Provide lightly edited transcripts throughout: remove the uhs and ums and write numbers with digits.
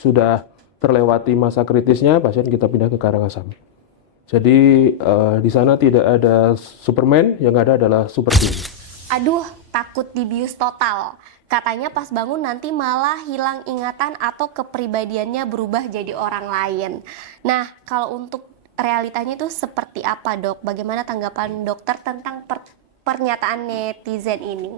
sudah terlewati masa kritisnya, pasien kita pindah ke Karangasem. Jadi di sana tidak ada Superman, yang ada adalah super team. Aduh, takut dibius total. Katanya pas bangun nanti malah hilang ingatan atau kepribadiannya berubah jadi orang lain. Nah, kalau untuk realitanya itu seperti apa, Dok? Bagaimana tanggapan dokter tentang pernyataan netizen ini?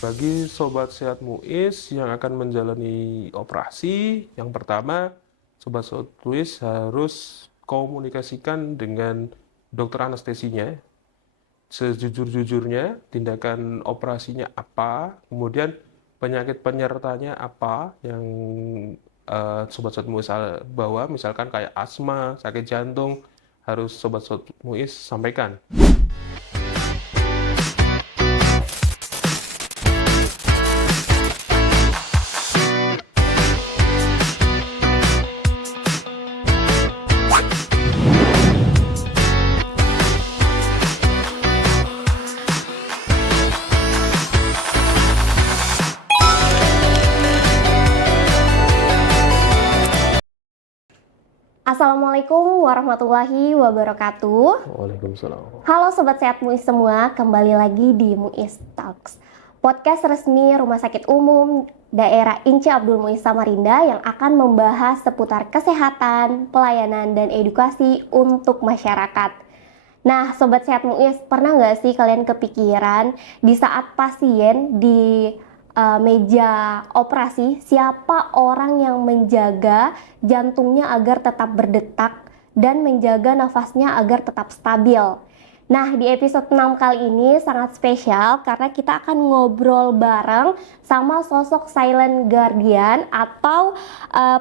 Bagi Sobat Sehat Muiz yang akan menjalani operasi, yang pertama, Sobat Sehat Muiz harus komunikasikan dengan dokter anestesinya, sejujur-jujurnya, tindakan operasinya apa, kemudian penyakit penyertanya apa yang Sobat Sehat Muiz bawa, misalkan kayak asma, sakit jantung, harus Sobat Sehat Muiz sampaikan. Assalamualaikum warahmatullahi wabarakatuh. Waalaikumsalam. Halo Sobat Sehat Muiz semua, kembali lagi di Muiz Talks, podcast resmi Rumah Sakit Umum Daerah Ince Abdul Muiz Samarinda yang akan membahas seputar kesehatan, pelayanan, dan edukasi untuk masyarakat. Nah, Sobat Sehat Muiz, pernah nggak sih kalian kepikiran di saat pasien di meja operasi, siapa orang yang menjaga jantungnya agar tetap berdetak dan menjaga nafasnya agar tetap stabil? Nah, di episode 6 kali ini sangat spesial karena kita akan ngobrol bareng sama sosok silent guardian atau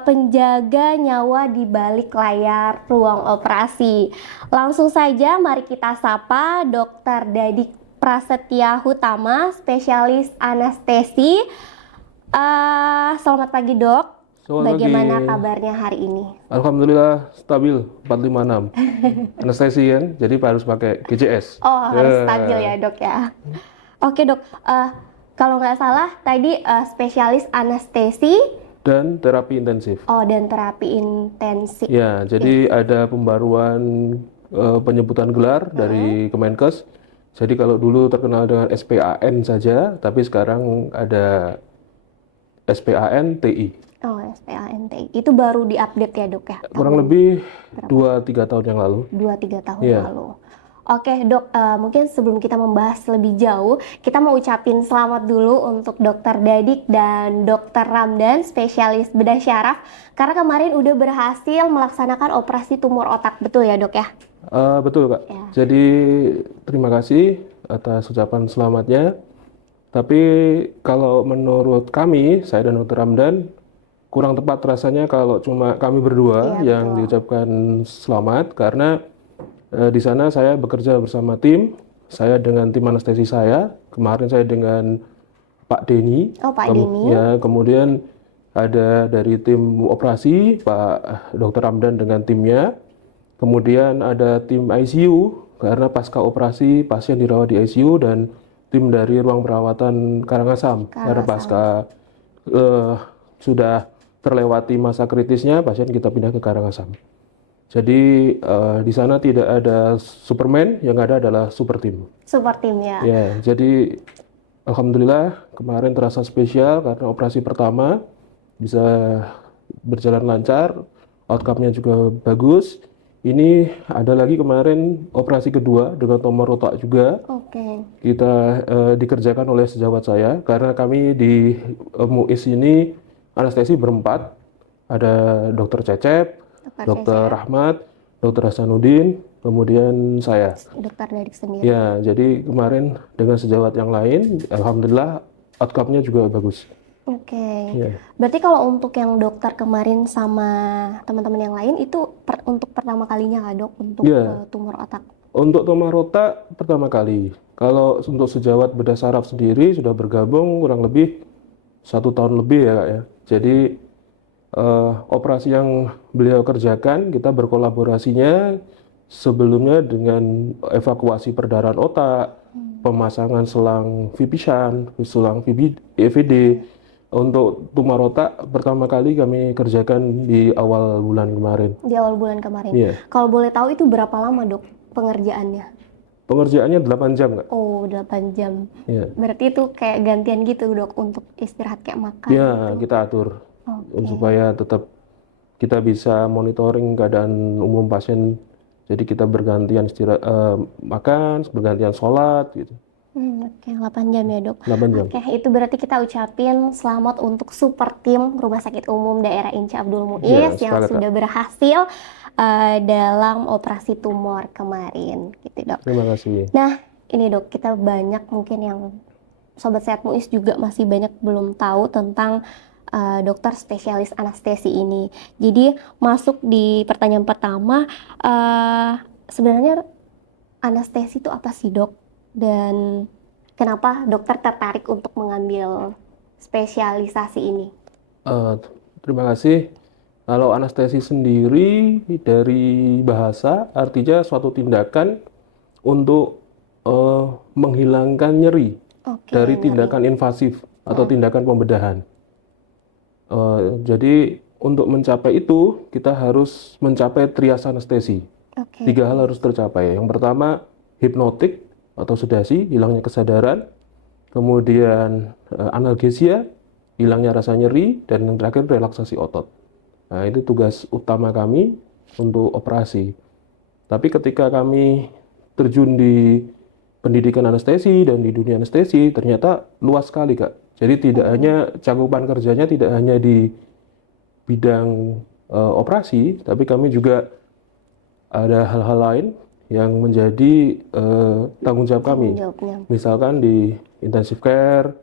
penjaga nyawa di balik layar ruang operasi. Langsung saja mari kita sapa Dr. Dadik Prasetya Hutama, spesialis anestesi. Selamat pagi, Dok. Selamat Bagaimana pagi. kabarnya hari ini? Alhamdulillah stabil 456. Anestesi kan, jadi harus pakai GCS. Oh, harus stabil ya, Dok ya. Oke, Dok. Kalau nggak salah tadi spesialis anestesi Dan terapi intensif. dan terapi intensif. Ya, jadi ada pembaruan penyebutan gelar dari Kemenkes. Jadi kalau dulu terkenal dengan SPAN saja, tapi sekarang ada SPAN TI. Oh, SPANTI. Itu baru diupdate ya, Dok ya? Kurang lebih 2-3 tahun yang lalu. 2-3 tahun Iya. lalu. Oke, Dok, mungkin sebelum kita membahas lebih jauh, kita mau ucapin selamat dulu untuk Dokter Dadik dan Dokter Ramdan, spesialis bedah syaraf, karena kemarin udah berhasil melaksanakan operasi tumor otak, betul ya, Dok ya? Betul, Kak. Ya. Jadi terima kasih atas ucapan selamatnya. Tapi kalau menurut kami, saya dan Dr. Ramdan, kurang tepat rasanya kalau cuma kami berdua Iya, yang betul. diucapkan selamat, karena di sana saya bekerja bersama tim, saya dengan tim anestesi saya, kemarin saya dengan Pak Denny. Oh, Pak Denny. Ya, kemudian ada dari tim operasi, Pak Dr. Ramdan dengan timnya. Kemudian ada tim ICU, karena pasca operasi pasien dirawat di ICU, dan tim dari ruang perawatan Karangasem. Karena pasca sudah terlewati masa kritisnya, pasien kita pindah ke Karangasem. Jadi di sana tidak ada Superman, yang ada adalah super team. Super tim ya. Ya, jadi alhamdulillah kemarin terasa spesial karena operasi pertama bisa berjalan lancar, outcome-nya juga bagus. Ini ada lagi kemarin operasi kedua dengan tumor otak juga. Oke. Kita dikerjakan oleh sejawat saya, karena kami di Muiz ini anestesi berempat. Ada Dokter Cecep, Dokter Rahmat, Dokter Hasanuddin, kemudian saya. Dokter Dadik sendiri. Ya, jadi kemarin dengan sejawat yang lain, alhamdulillah outcome-nya juga bagus. Oke. Ya. Berarti kalau untuk yang dokter kemarin sama teman-teman yang lain itu untuk pertama kalinya lah, Dok, untuk Iya. tumor otak. Untuk tumor otak pertama kali. Kalau untuk sejawat bedah saraf sendiri sudah bergabung kurang lebih 1 tahun lebih ya, Kak ya. Jadi operasi yang beliau kerjakan, kita berkolaborasinya sebelumnya dengan evakuasi perdarahan otak, pemasangan selang VP-shunt, selang EVD, Untuk tumor otak pertama kali kami kerjakan di awal bulan kemarin. Di awal bulan kemarin. Iya. Kalau boleh tahu itu berapa lama dok pengerjaannya? Pengerjaannya 8 jam, Kak. Oh, 8 jam. Iya. Berarti itu kayak gantian gitu dok untuk istirahat kayak makan Ya, gitu. kita atur Oke. supaya tetap kita bisa monitoring keadaan umum pasien. Jadi kita bergantian makan, bergantian sholat gitu. Oke, 8 jam ya dok. 8 jam. Oke, itu berarti kita ucapin selamat untuk super tim Rumah Sakit Umum Daerah Inci Abdul Muiz Ya, yang sepakat, Kak. sudah berhasil dalam operasi tumor kemarin, gitu dok. Terima kasih. Nah, ini dok, kita banyak mungkin yang Sobat Sehat Muiz juga masih banyak belum tahu tentang dokter spesialis anestesi ini. Jadi masuk di pertanyaan pertama, sebenarnya anestesi itu apa sih dok? Dan kenapa dokter tertarik untuk mengambil spesialisasi ini? Terima kasih. Kalau anestesi sendiri dari bahasa artinya suatu tindakan untuk menghilangkan nyeri Oke, dari nyeri. tindakan invasif atau tindakan pembedahan. Jadi untuk mencapai itu kita harus mencapai trias anestesi. Oke. 3 hal harus tercapai. Yang pertama hipnotik atau sedasi, hilangnya kesadaran. Kemudian analgesia, hilangnya rasa nyeri, dan yang terakhir relaksasi otot. Nah, itu tugas utama kami untuk operasi. Tapi ketika kami terjun di pendidikan anestesi dan di dunia anestesi, ternyata luas sekali, Kak. Jadi tidak hanya cakupan kerjanya tidak hanya di bidang operasi, tapi kami juga ada hal-hal lain yang menjadi tanggung jawab kami. Jawabnya. Misalkan di intensive care,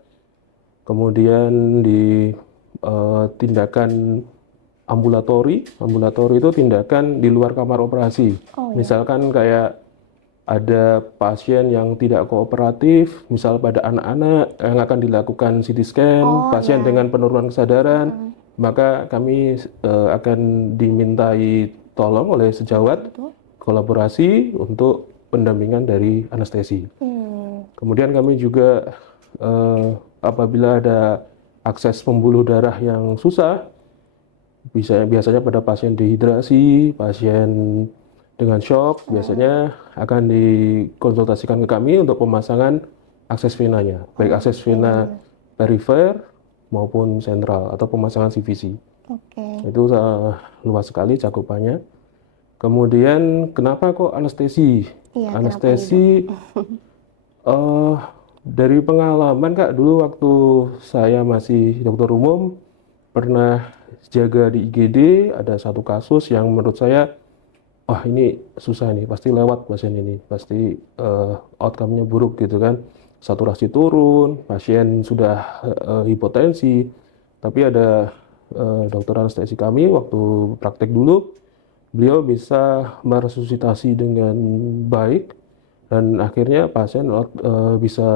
kemudian di tindakan ambulatori. Ambulatori itu tindakan di luar kamar operasi. Oh, iya. Misalkan kayak ada pasien yang tidak kooperatif, misal pada anak-anak yang akan dilakukan CT scan, pasien dengan penurunan kesadaran, maka kami akan dimintai tolong oleh sejawat kolaborasi untuk pendampingan dari anestesi. Kemudian kami juga apabila ada akses pembuluh darah yang susah, biasanya pada pasien dehidrasi, pasien dengan shock, biasanya akan dikonsultasikan ke kami untuk pemasangan akses venanya, baik akses vena perifer maupun sentral atau pemasangan CVC. Oke. Itu luas sekali cakupannya. Kemudian kenapa kok anestesi? Iya, Anestesi dari pengalaman, Kak, dulu waktu saya masih dokter umum pernah jaga di IGD, ada satu kasus yang menurut saya, wah ini susah nih, pasti lewat pasien ini, pasti outcome-nya buruk gitu kan. Saturasi turun, pasien sudah hipotensi, tapi ada dokter anestesi kami waktu praktek dulu, beliau bisa meresusitasi dengan baik dan akhirnya pasien bisa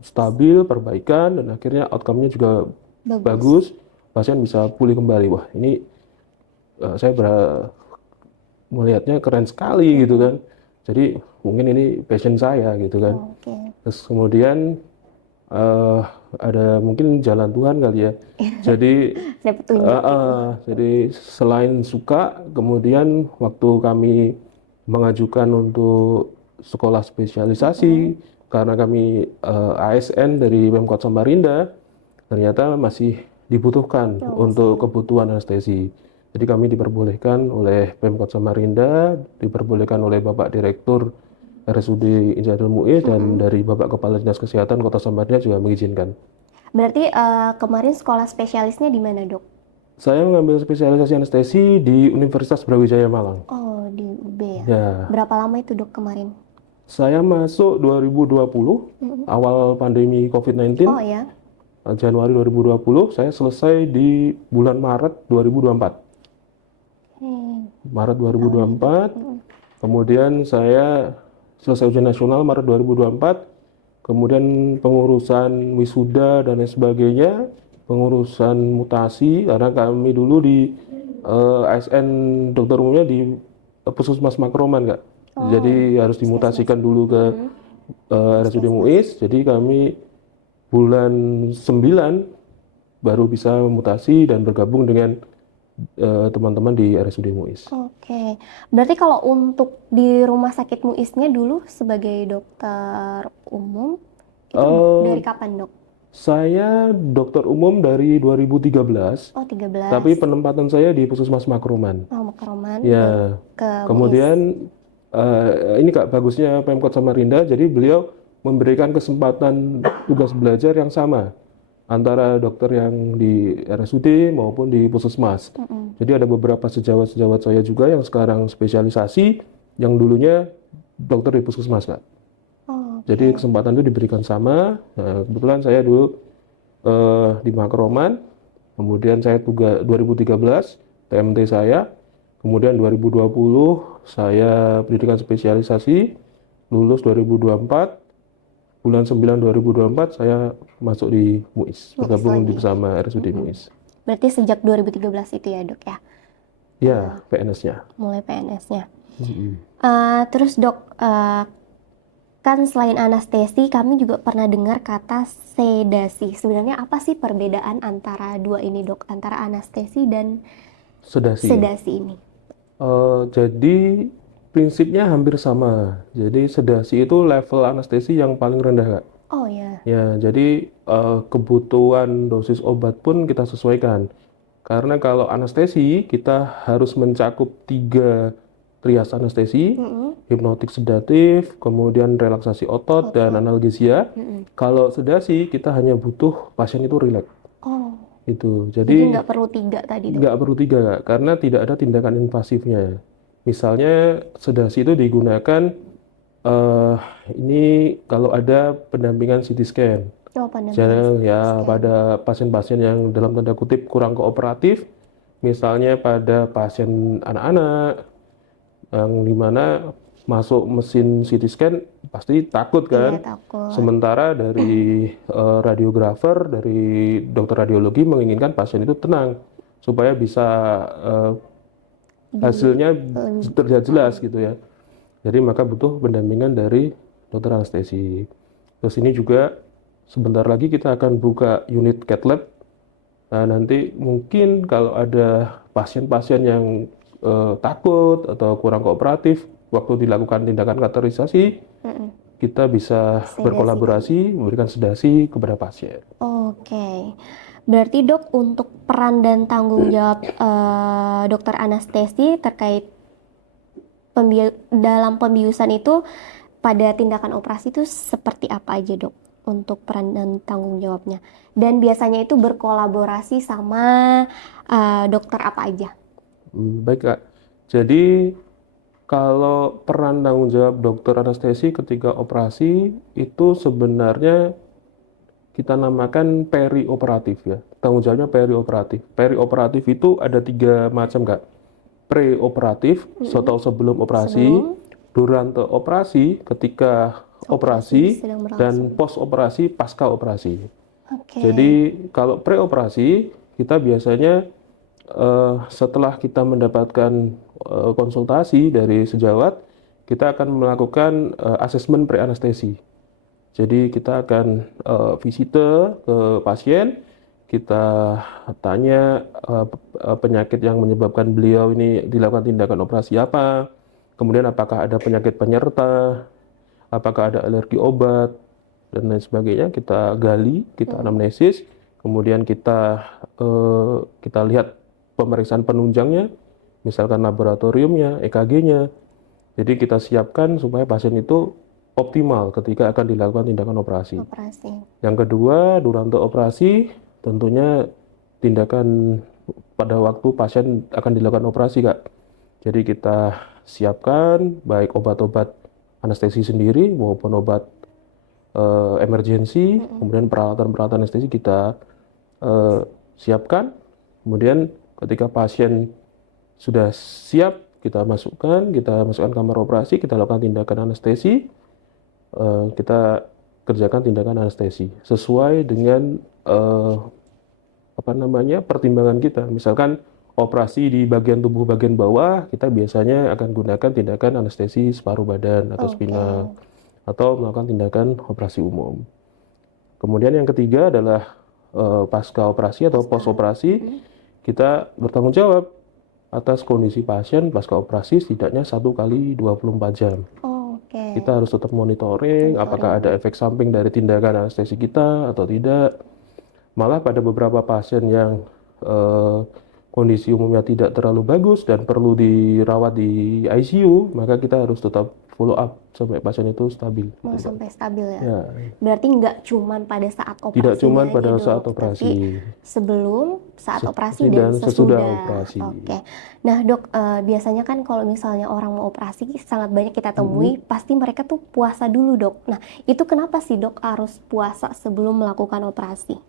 stabil, perbaikan, dan akhirnya outcome-nya juga bagus, pasien bisa pulih kembali. Wah ini saya melihatnya keren sekali gitu kan. Jadi mungkin ini passion saya gitu kan. Terus kemudian ada mungkin jalan Tuhan kali ya. Jadi jadi selain suka, kemudian waktu kami mengajukan untuk sekolah spesialisasi karena kami ASN dari Pemkot Samarinda, ternyata masih dibutuhkan untuk kebutuhan anestesi. Jadi kami diperbolehkan oleh Pemkot Samarinda, diperbolehkan oleh Bapak Direktur RSUD Inci Abdul Muiz dan dari Bapak Kepala Dinas Kesehatan Kota Samarinda juga mengizinkan. Berarti kemarin sekolah spesialisnya di mana, Dok? Saya mengambil spesialisasi anestesi di Universitas Brawijaya Malang. Oh, di UB ya. Ya. Berapa lama itu, Dok, kemarin? Saya masuk 2020, awal pandemi COVID-19. Oh ya. Januari 2020, saya selesai di bulan Maret 2024. Maret 2024, kemudian saya selesai ujian nasional Maret 2024, kemudian pengurusan wisuda dan lain sebagainya, pengurusan mutasi, karena kami dulu di ASN dokter umumnya di Puskesmas Makroman, Kak. Jadi harus dimutasikan dulu ke RSUD Muiz, jadi kami bulan 9 Mm-mm. baru bisa mutasi dan bergabung dengan teman-teman di RSUD MUIS. Oke, berarti kalau untuk di rumah sakit Muisnya dulu sebagai dokter umum itu dari Eh, kapan dok? saya dokter umum dari 2013, Oh 13. tapi penempatan saya di Puskesmas Makroman. Oh Makroman baru Ya, ke Muis. kemudian ini Kak bagusnya Pemkot Samarinda, jadi beliau memberikan kesempatan tugas belajar yang sama antara dokter yang di RSUD maupun di Puskesmas. Mm-mm. Jadi ada beberapa sejawat-sejawat saya juga yang sekarang spesialisasi, yang dulunya dokter di Puskesmas Kak. Oh, Jadi oke. kesempatan itu diberikan sama. Nah, kebetulan saya dulu di Makroman, kemudian saya tugas 2013 TMT saya, kemudian 2020 saya pendidikan spesialisasi, lulus 2024, bulan 9 2024 saya masuk di MUIS, Muis bergabung lagi. bersama RSUD Mm-mm. MUIS. Berarti sejak 2013 itu ya dok ya, Ya, PNS-nya. mulai PNS-nya. Mm-mm. Terus dok, kan selain anestesi kami juga pernah dengar kata sedasi. Sebenarnya apa sih perbedaan antara dua ini dok, antara anestesi dan Sedasi. sedasi ini? Jadi prinsipnya hampir sama. Jadi sedasi itu level anestesi yang paling rendah Kak. Oh ya. Ya, jadi kebutuhan dosis obat pun kita sesuaikan. Karena kalau anestesi, kita harus mencakup 3 trias anestesi, Mm-mm. hipnotik sedatif, kemudian relaksasi otot, dan Otot. analgesia. Mm-mm. Kalau sedasi, kita hanya butuh pasien itu rileks. Oh, Itu. jadi Jadi nggak perlu 3 tadi dok. nggak perlu 3, Kak, karena tidak ada tindakan invasifnya. Misalnya sedasi itu digunakan eh ini kalau ada pendampingan CT scan. Oh, pendampingan Jadi ya scan. pada pasien-pasien yang dalam tanda kutip kurang kooperatif, misalnya pada pasien anak-anak yang dimana masuk mesin CT scan pasti takut Iya kan. takut. Sementara dari radiografer, dari dokter radiologi menginginkan pasien itu tenang supaya bisa eh, hasilnya terlihat jelas gitu ya. Jadi maka butuh pendampingan dari dokter anestesi. Terus ini juga sebentar lagi kita akan buka unit cath lab. Nah, nanti mungkin kalau ada pasien-pasien yang takut atau kurang kooperatif waktu dilakukan tindakan kateterisasi, Mm-mm. kita bisa Sedasi berkolaborasi memberikan sedasi kepada pasien. Oke, berarti dok untuk peran dan tanggung jawab dokter anestesi terkait dalam pembiusan itu pada tindakan operasi itu seperti apa aja dok untuk peran dan tanggung jawabnya? Dan biasanya itu berkolaborasi sama dokter apa aja? Baik Kak, jadi kalau peran tanggung jawab dokter anestesi ketika operasi itu sebenarnya kita namakan perioperatif ya. Tanggung jawabnya perioperatif. Perioperatif itu ada 3 macam Kak. Preoperatif atau sebelum operasi, Sebelum durante operasi ketika operasi operasi, sedang dan berlangsung. post operasi pasca operasi. Oke. Jadi kalau preoperasi kita biasanya setelah kita mendapatkan konsultasi dari sejawat, kita akan melakukan asesmen pre-anestesi. Jadi kita akan visite ke pasien, kita tanya penyakit yang menyebabkan beliau ini dilakukan tindakan operasi apa, kemudian apakah ada penyakit penyerta, apakah ada alergi obat, dan lain sebagainya. Kita gali, kita anamnesis, kemudian kita lihat pemeriksaan penunjangnya, misalkan laboratoriumnya, EKG-nya. Jadi kita siapkan supaya pasien itu optimal ketika akan dilakukan tindakan operasi. Operasi. Yang kedua, durante operasi, tentunya tindakan pada waktu pasien akan dilakukan operasi, Kak. Jadi kita siapkan baik obat-obat anestesi sendiri maupun obat emergensi, kemudian peralatan-peralatan anestesi kita siapkan. Kemudian ketika pasien sudah siap, kita masukkan kamar operasi, kita lakukan tindakan anestesi, kita kerjakan tindakan anestesi sesuai dengan pertimbangan kita. Misalkan operasi di bagian tubuh bagian bawah, kita biasanya akan gunakan tindakan anestesi separuh badan atau spinal, atau melakukan tindakan operasi umum. Kemudian yang ketiga adalah pasca operasi atau pos operasi, kita bertanggung jawab atas kondisi pasien pasca operasi setidaknya 1 kali 24 jam. Oh, oke. Kita harus tetap monitoring apakah ada efek samping dari tindakan anestesi kita atau tidak. Malah pada beberapa pasien yang kondisi umumnya tidak terlalu bagus dan perlu dirawat di ICU, maka kita harus tetap follow up sampai pasien itu stabil. Mau sampai stabil ya. Ya, Berarti nggak cuman pada saat operasi. tidak cuma pada Dok, saat operasi. tapi sebelum, saat operasi dan dan sesudah sesudah. operasi. Oke. Nah, Dok, biasanya kan kalau misalnya orang mau operasi sangat banyak kita temui, pasti mereka tuh puasa dulu, Dok. Nah, itu kenapa sih, Dok, harus puasa sebelum melakukan operasi?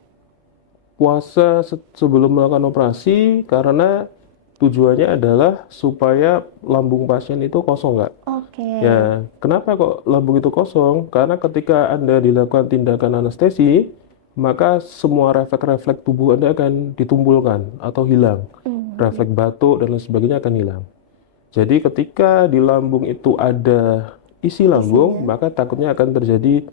Puasa sebelum melakukan operasi karena tujuannya adalah supaya lambung pasien itu kosong, Kak. Oke. Ya, kenapa kok lambung itu kosong? Karena ketika Anda dilakukan tindakan anestesi, maka semua refleks-refleks tubuh Anda akan ditumpulkan atau hilang. Refleks batuk dan lain sebagainya akan hilang. Jadi ketika di lambung itu ada isi lambung, maka takutnya akan terjadi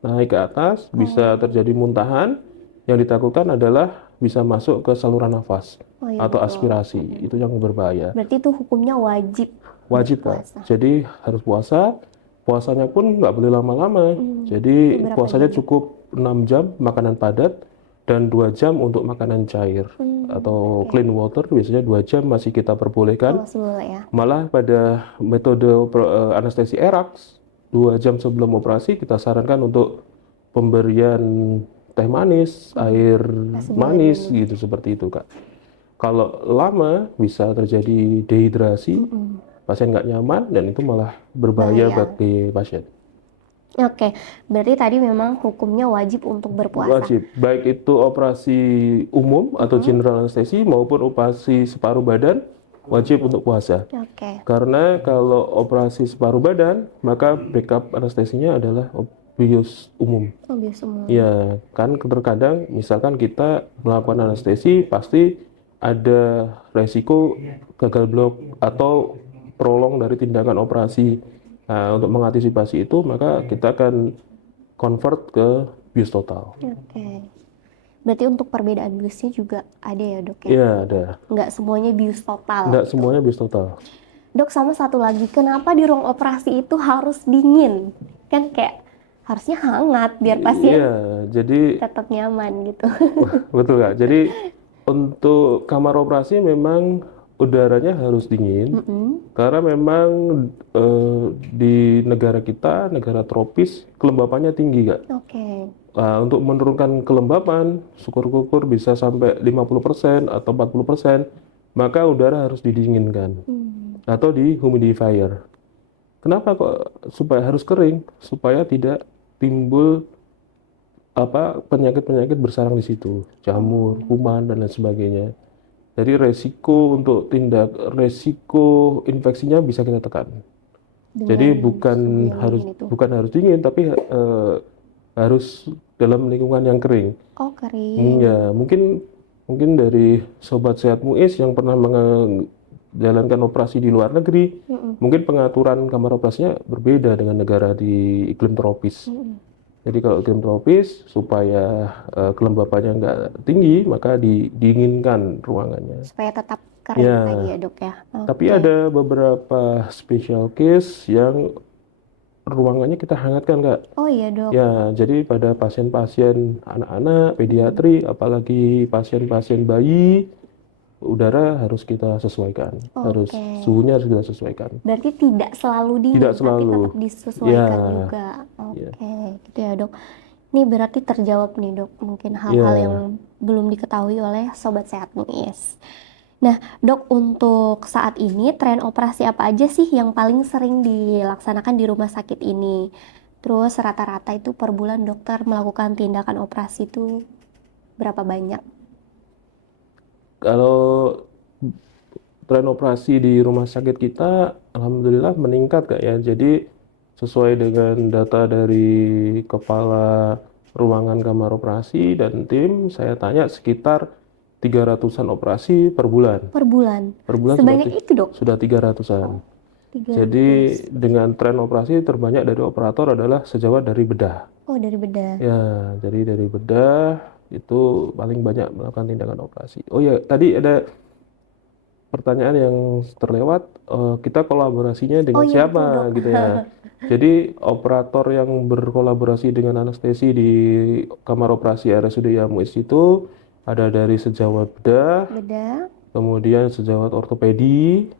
naik ke atas, bisa terjadi muntahan. Yang ditakutkan adalah bisa masuk ke saluran nafas Oh, iya, atau betul. aspirasi. Itu yang berbahaya. Berarti itu hukumnya wajib. Wajib, Kak. puasa. Jadi harus puasa. Puasanya pun nggak boleh lama-lama. Jadi berapa puasanya cukup 6 jam makanan padat dan 2 jam untuk makanan cair atau clean water. Biasanya 2 jam masih kita perbolehkan. Masih boleh ya. Malah pada metode anestesi ERAX 2 jam sebelum operasi kita sarankan untuk pemberian teh manis, air manis gitu seperti itu, Kak. Kalau lama bisa terjadi dehidrasi, pasien nggak nyaman dan itu malah berbahaya bagi pasien. Oke, berarti tadi memang hukumnya wajib untuk berpuasa. Wajib, baik itu operasi umum atau general anestesi maupun operasi separuh badan wajib untuk puasa. Oke. Karena kalau operasi separuh badan, maka backup anestesinya adalah bius umum. Oh, bius umum. Ya, kan terkadang misalkan kita melakukan anestesi pasti ada resiko gagal blok atau prolong dari tindakan operasi. Nah, untuk mengantisipasi itu maka kita akan convert ke bius total. Oke. Berarti untuk perbedaan biusnya juga ada ya, Dok ya? Iya, ada. Nggak semuanya bius total. Enggak semuanya bius total. Dok, sama satu lagi, kenapa di ruang operasi itu harus dingin? Kan kayak harusnya hangat biar pasien Iya, jadi tetap nyaman gitu. betul, Kak. Jadi untuk kamar operasi memang udaranya harus dingin karena memang di negara kita, negara tropis, kelembapannya tinggi, Kak. Oke. Untuk menurunkan kelembapan, syukur-syukur bisa sampai 50% atau 40%, maka udara harus didinginkan atau di humidifier. Kenapa kok supaya harus kering? Supaya tidak timbul penyakit-penyakit bersarang di situ, jamur, kuman dan lain sebagainya. Jadi resiko infeksinya bisa kita tekan. Jadi bukan harus dingin, tapi harus dalam lingkungan yang kering. Oh, kering. Ya, mungkin dari sobat sehat MUIS yang pernah menjalankan operasi di luar negeri, mungkin pengaturan kamar operasinya berbeda dengan negara di iklim tropis. Jadi kalau iklim tropis supaya kelembapannya nggak tinggi, maka didinginkan ruangannya. Supaya tetap kering lagi ya, Dok ya. Tapi ada beberapa special case yang ruangannya kita hangatkan, Kak. Oh iya, Dok. Ya, jadi pada pasien-pasien anak-anak, pediatri, apalagi pasien-pasien bayi, udara harus kita sesuaikan. Harus suhunya harus kita sesuaikan. Berarti tidak selalu dingin, Tidak selalu. tapi tetap disesuaikan juga. Oke, gitu ya, Dok. Ini berarti terjawab nih, Dok, mungkin hal-hal yang belum diketahui oleh Sobat Sehat MUIS. Nah, Dok, untuk saat ini tren operasi apa aja sih yang paling sering dilaksanakan di rumah sakit ini? Terus rata-rata itu per bulan dokter melakukan tindakan operasi itu berapa banyak? Kalau tren operasi di rumah sakit kita, alhamdulillah meningkat, Kak ya. Jadi sesuai dengan data dari kepala ruangan kamar operasi dan tim, saya tanya sekitar 300-an operasi per bulan. Per bulan? Per bulan sebanyak itu, Dok? Sudah 300-an. 300. Jadi dengan tren operasi terbanyak dari operator adalah sejawat dari bedah. Oh, dari bedah. Ya, jadi dari bedah itu paling banyak melakukan tindakan operasi. Oh ya, tadi ada pertanyaan yang terlewat, kita kolaborasinya Oh dengan iya betul siapa dok. gitu ya. Jadi operator yang berkolaborasi dengan anestesi di kamar operasi RSUD Yamuis itu ada dari sejawat bedah, Bedah. kemudian sejawat ortopedi,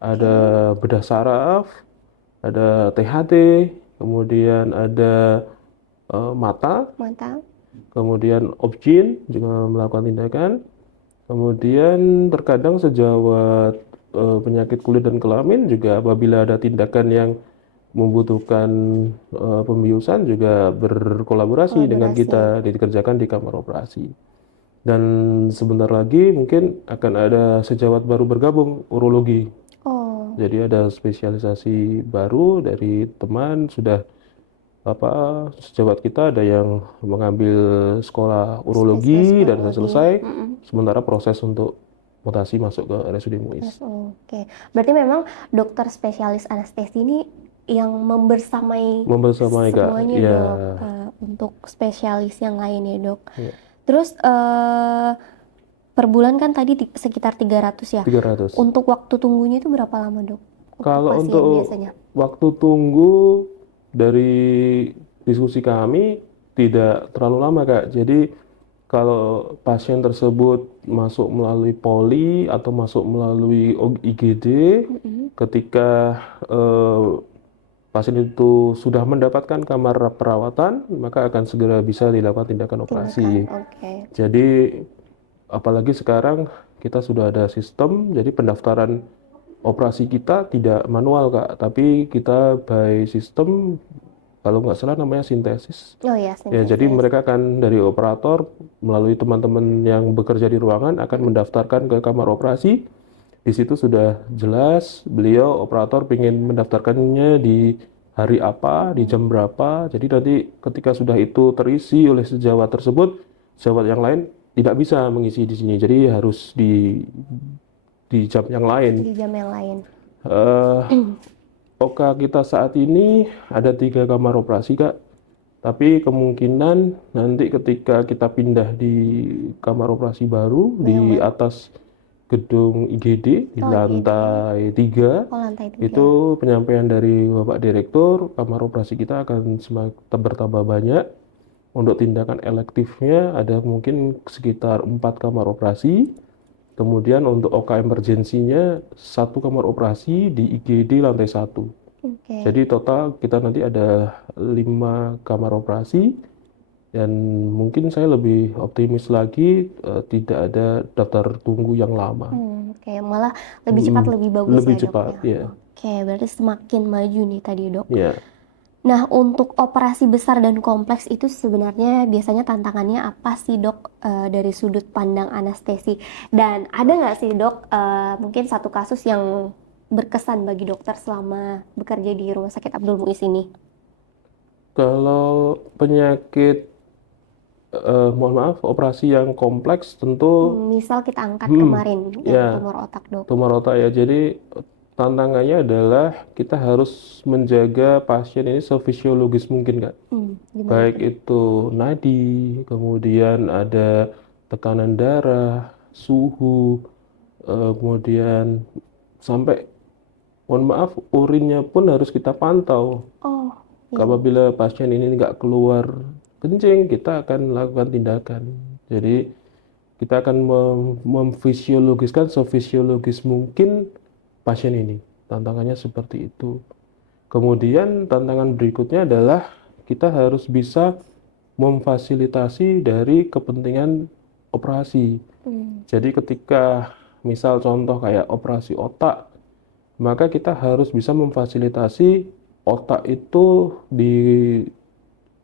ada bedah saraf, ada THT, kemudian ada mata, Mata. kemudian obgyn juga melakukan tindakan. Kemudian terkadang sejawat penyakit kulit dan kelamin juga apabila ada tindakan yang membutuhkan pembiusan juga berkolaborasi dengan Kolaborasi. kita dikerjakan di kamar operasi. Dan sebentar lagi mungkin akan ada sejawat baru bergabung, urologi. Oh, Jadi ada spesialisasi baru dari teman sudah sejawat kita ada yang mengambil sekolah urologi dan sudah urologi. selesai. Sementara proses untuk mutasi masuk ke RSUD MUIS. Oke. Berarti memang dokter spesialis anestesi ini yang membersamai Membersamai Kak. semuanya Ya, dok, untuk spesialis yang lain ya dok. ya, Terus per bulan kan tadi sekitar 300 ya. 300. Untuk waktu tunggunya itu berapa lama dok? Kalau pasien untuk biasanya. waktu tunggu dari diskusi kami tidak terlalu lama Kak. Jadi kalau pasien tersebut masuk melalui poli atau masuk melalui IGD, ketika pasien itu sudah mendapatkan kamar perawatan, maka akan segera bisa dilakukan tindakan operasi. Oke. Jadi apalagi sekarang kita sudah ada sistem, jadi pendaftaran operasi kita tidak manual Kak, tapi kita by sistem, kalau nggak salah namanya sintesis. Oh ya, Ya, jadi mereka akan dari operator melalui teman-teman yang bekerja di ruangan akan mendaftarkan ke kamar operasi. Di situ sudah jelas beliau operator ingin mendaftarkannya di hari apa, di jam berapa. Jadi nanti ketika sudah itu terisi oleh sejawat tersebut, sejawat yang lain tidak bisa mengisi di sini. Jadi harus di jam yang lain. Di jam yang lain. OK kita saat ini ada 3 kamar operasi Kak. Tapi kemungkinan nanti ketika kita pindah di kamar operasi baru di atas gedung IGD di lantai 3, Oh, lantai 3. itu penyampaian dari Bapak Direktur, kamar operasi kita akan semakin bertambah banyak. Untuk tindakan elektifnya ada mungkin sekitar 4 kamar operasi. Kemudian untuk OK emergensinya 1 kamar operasi di IGD lantai 1. Oke. Jadi total kita nanti ada 5 kamar operasi dan mungkin saya lebih optimis lagi tidak ada daftar tunggu yang lama. Oke, malah lebih cepat lebih bagus Lebih ya dok cepat, ya. Oke, berarti semakin maju nih tadi dok. Ya. Nah, untuk operasi besar dan kompleks itu sebenarnya biasanya tantangannya apa sih dok, dari sudut pandang anestesi? Dan ada nggak sih dok mungkin satu kasus yang berkesan bagi dokter selama bekerja di Rumah Sakit Abdul Muiz ini? Kalau penyakit, mohon maaf, operasi yang kompleks tentu Misal kita angkat kemarin ya, yang tumor otak dok. tumor otak ya. Jadi tantangannya adalah kita harus menjaga pasien ini sefisiologis mungkin Kak. Gimana? Baik itu nadi, kemudian ada tekanan darah, suhu, kemudian sampai, mohon maaf, urinnya pun harus kita pantau. Oh, Apabila pasien ini nggak keluar kencing, kita akan melakukan tindakan. Jadi kita akan memfisiologiskan sefisiologis mungkin pasien ini. Tantangannya seperti itu. Kemudian tantangan berikutnya adalah kita harus bisa memfasilitasi dari kepentingan operasi. Jadi ketika misal contoh kayak operasi otak, maka kita harus bisa memfasilitasi otak itu di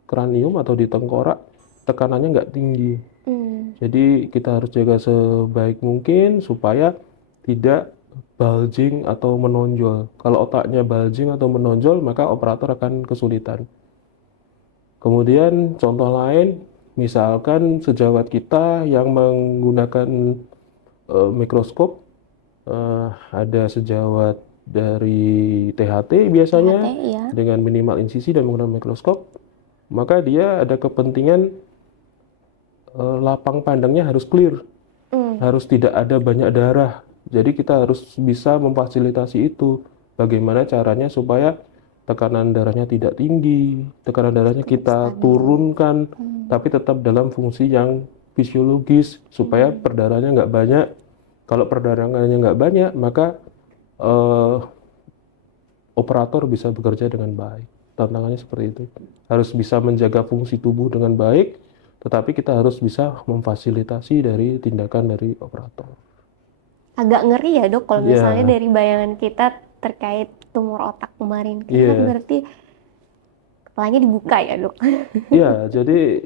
kranium atau di tengkorak tekanannya nggak tinggi. Jadi kita harus jaga sebaik mungkin supaya tidak bulging atau menonjol. Kalau otaknya bulging atau menonjol, maka operator akan kesulitan. Kemudian contoh lain, misalkan sejawat kita yang menggunakan mikroskop, ada sejawat dari THT biasanya dengan minimal insisi dan menggunakan mikroskop, maka dia ada kepentingan lapang pandangnya harus clear, harus tidak ada banyak darah. Jadi kita harus bisa memfasilitasi itu. Bagaimana caranya supaya tekanan darahnya tidak tinggi, tekanan darahnya kita stabil. turunkan, tapi tetap dalam fungsi yang fisiologis supaya perdarahannya nggak banyak. Kalau perdarahannya nggak banyak, maka eh, operator bisa bekerja dengan baik. Tantangannya seperti itu. Harus bisa menjaga fungsi tubuh dengan baik, tetapi kita harus bisa memfasilitasi dari tindakan dari operator. Agak ngeri ya dok kalau Iya. misalnya dari bayangan kita terkait tumor otak kemarin. Kan Iya. berarti kepalanya dibuka ya dok? Iya, jadi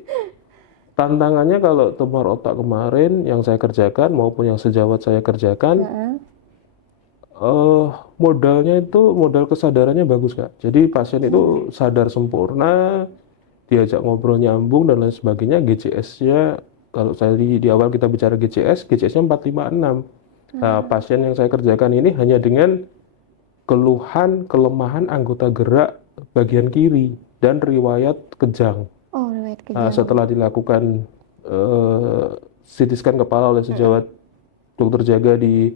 tantangannya kalau tumor otak kemarin yang saya kerjakan maupun yang sejawat saya kerjakan, Heeh. modalnya itu modal kesadarannya bagus Kak. Jadi pasien itu sadar sempurna, diajak ngobrol nyambung dan lain sebagainya. GCS-nya kalau saya di awal kita bicara GCS-nya 456. Nah, pasien yang saya kerjakan ini hanya dengan keluhan kelemahan anggota gerak bagian kiri dan riwayat kejang. Oh, riwayat Nah, kejang. setelah dilakukan CT scan kepala oleh sejawat dokter jaga di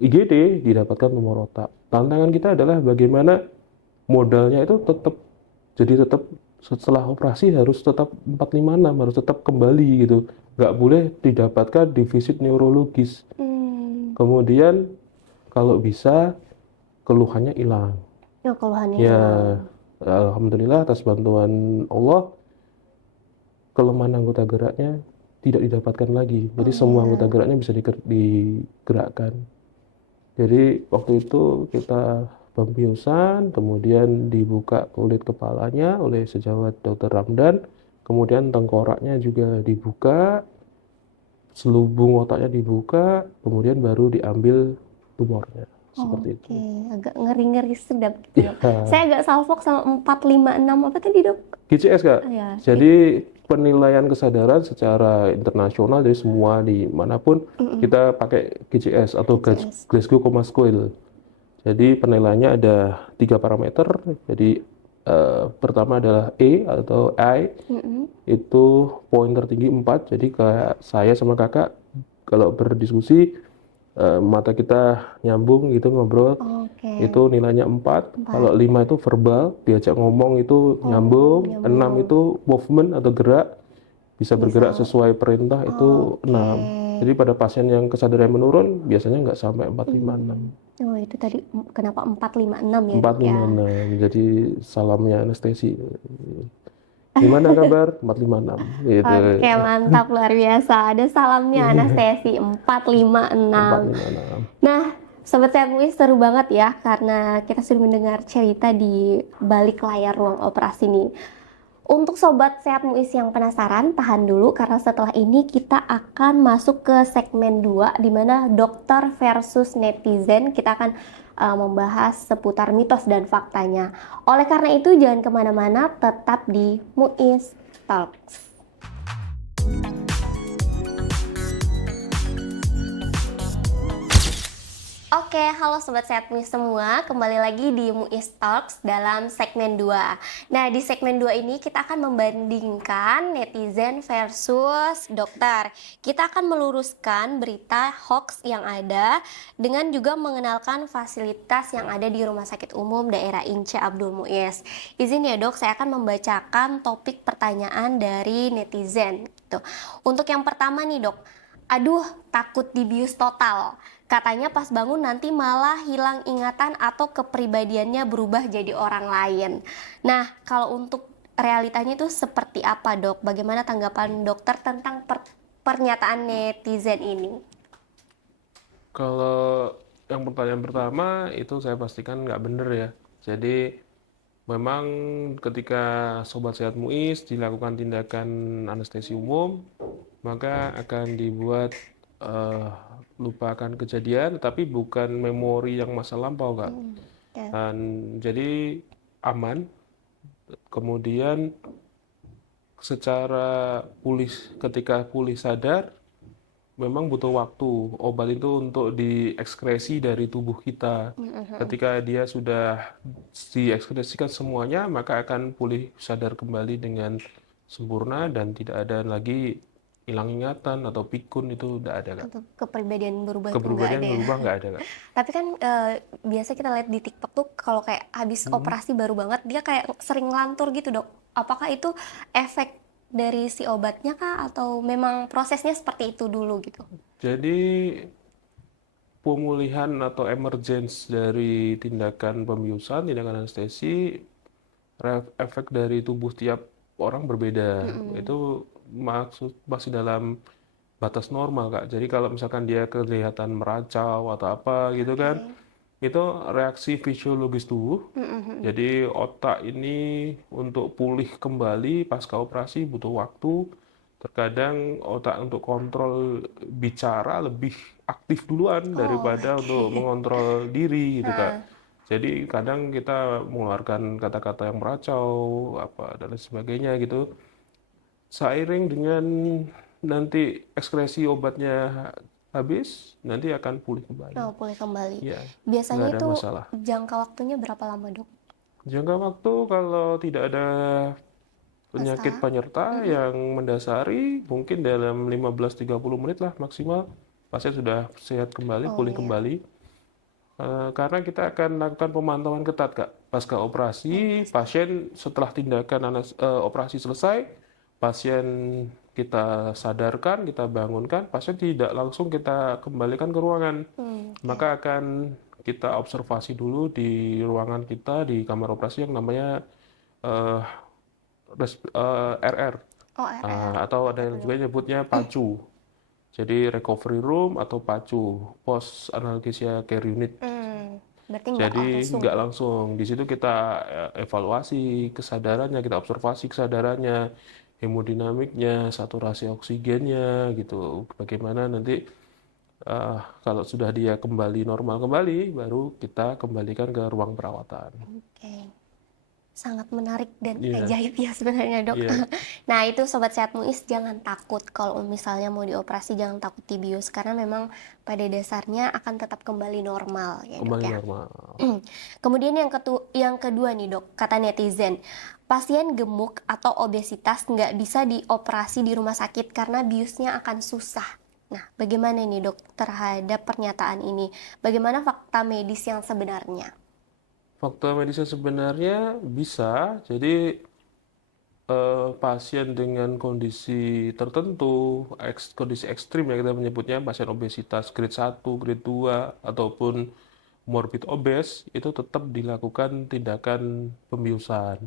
IGD, didapatkan tumor otak. Tantangan kita adalah bagaimana modalnya itu tetap setelah operasi harus tetap 456, harus tetap kembali gitu. Nggak boleh didapatkan defisit neurologis. Kemudian kalau bisa keluhannya hilang. Ya keluhannya. Ya, alhamdulillah atas bantuan Allah, kelemahan anggota geraknya tidak didapatkan lagi. Jadi semua anggota geraknya bisa digerakkan. Jadi waktu itu kita pembiusan, kemudian dibuka kulit kepalanya oleh sejawat Dr. Ramdan, kemudian tengkoraknya juga dibuka, selubung otaknya dibuka, kemudian baru diambil tumornya. Seperti itu. Oke, agak ngeri-ngeri sedap gitu dok. Ya. Saya agak salfok sama 456 apa tadi dok? GCS Kak. Ya. Jadi penilaian kesadaran secara internasional dari semua dimanapun kita pakai GCS atau GCS. Glasgow Coma Scale. Jadi penilaiannya ada 3 parameter. Jadi pertama adalah E atau I, itu poin tertinggi 4. Jadi kayak saya sama kakak kalau berdiskusi mata kita nyambung gitu ngobrol, Oke. itu nilainya 4. Kalau 5 itu verbal, diajak ngomong itu nyambung. 6 itu movement atau gerak, bisa bergerak sesuai perintah itu 6. Jadi pada pasien yang kesadaran menurun biasanya nggak sampai 456. Oh itu tadi kenapa 456 ya dok ya? 456. Jadi salamnya anestesi. Gimana kabar? 456 gitu. Oke mantap luar biasa. Ada salamnya anestesi 456. 456. Nah, Sobat Sehat MUIS seru banget ya karena kita sudah mendengar cerita di balik layar ruang operasi nih. Untuk Sobat Sehat MUIS yang penasaran, tahan dulu karena setelah ini kita akan masuk ke segmen 2 di mana dokter versus netizen. Kita akan membahas seputar mitos dan faktanya. Oleh karena itu jangan kemana-mana, tetap di MUIS Talks. Oke, halo Sobat Sehat MUIS semua, kembali lagi di MUIS Talks dalam segmen 2. Nah, di segmen 2 ini kita akan membandingkan netizen versus dokter. Kita akan meluruskan berita hoax yang ada dengan juga mengenalkan fasilitas yang ada di Rumah Sakit Umum Daerah Ince Abdul Muiz. Izin ya dok, saya akan membacakan topik pertanyaan dari netizen. Gitu. Untuk yang pertama nih dok, aduh takut dibius total. Katanya pas bangun nanti malah hilang ingatan atau kepribadiannya berubah jadi orang lain. Nah, kalau untuk realitanya itu seperti apa dok? Bagaimana tanggapan dokter tentang pernyataan netizen ini? Kalau yang pertanyaan pertama itu saya pastikan nggak bener ya. Jadi memang ketika Sobat Sehat MUIS dilakukan tindakan anestesi umum, maka akan dibuat lupakan kejadian, tapi bukan memori yang masa lampau Kak. Dan jadi aman. Kemudian secara ketika pulih sadar, memang butuh waktu. Obat itu untuk diekskresi dari tubuh kita. Ketika dia sudah diekskresikan semuanya, maka akan pulih sadar kembali dengan sempurna dan tidak ada lagi hilang ingatan atau pikun itu udah ada Kak. Untuk kepribadian berubah tuh nggak Kepribadian ada ya. berubah nggak ada Kak. Tapi kan biasa kita lihat di TikTok tuh kalau kayak habis operasi baru banget dia kayak sering ngelantur gitu dok. Apakah itu efek dari si obatnya kah atau memang prosesnya seperti itu dulu gitu? Jadi pemulihan atau emergence dari tindakan pembiusan, tindakan anestesi, efek dari tubuh tiap orang berbeda. Itu maksud masih dalam batas normal Kak. Jadi kalau misalkan dia kelihatan meracau atau apa gitu kan, itu reaksi fisiologis tubuh. Jadi otak ini untuk pulih kembali pasca operasi butuh waktu. Terkadang otak untuk kontrol bicara lebih aktif duluan Oh, daripada untuk mengontrol diri gitu Kak. Jadi kadang kita mengeluarkan kata-kata yang meracau apa dan lain sebagainya gitu. Seiring dengan nanti ekskresi obatnya habis, nanti akan pulih kembali. oh pulih kembali. Ya, nggak Biasanya ada itu masalah. jangka waktunya berapa lama dok? Jangka waktu kalau tidak ada penyakit Masa? penyerta yang mendasari, mungkin dalam 15-30 menit lah maksimal, pasien sudah sehat kembali, Oh pulih iya. kembali. Karena kita akan lakukan pemantauan ketat, Kak. Pasca operasi, pasien setelah tindakan operasi selesai, pasien kita sadarkan, kita bangunkan, pasien tidak langsung kita kembalikan ke ruangan. Maka akan kita observasi dulu di ruangan kita, di kamar operasi yang namanya eh, RR. Oh RR. Atau ada yang juga nyebutnya PACU. Jadi recovery room atau PACU, post analgesia care unit. Berarti nggak Jadi langsung. nggak langsung. Di situ kita evaluasi kesadarannya, kita observasi kesadarannya, hemodinamiknya, saturasi oksigennya, gitu. Bagaimana nanti kalau sudah dia kembali normal kembali, baru kita kembalikan ke ruang perawatan. Oke. Sangat menarik dan Iya, ajaib ya sebenarnya dok. iya, Nah itu Sobat Sehat Muis jangan takut kalau misalnya mau dioperasi, jangan takut dibius karena memang pada dasarnya akan tetap kembali normal ya dok kembali ya. normal. Kemudian yang kedua nih dok, kata netizen, pasien gemuk atau obesitas nggak bisa dioperasi di rumah sakit karena biusnya akan susah. Nah bagaimana nih dok terhadap pernyataan ini? Bagaimana fakta medis yang sebenarnya? Faktor medisnya sebenarnya bisa, jadi pasien dengan kondisi tertentu, kondisi ekstrim yang kita menyebutnya pasien obesitas grade 1, grade 2, ataupun morbid obes, itu tetap dilakukan tindakan pembiusan.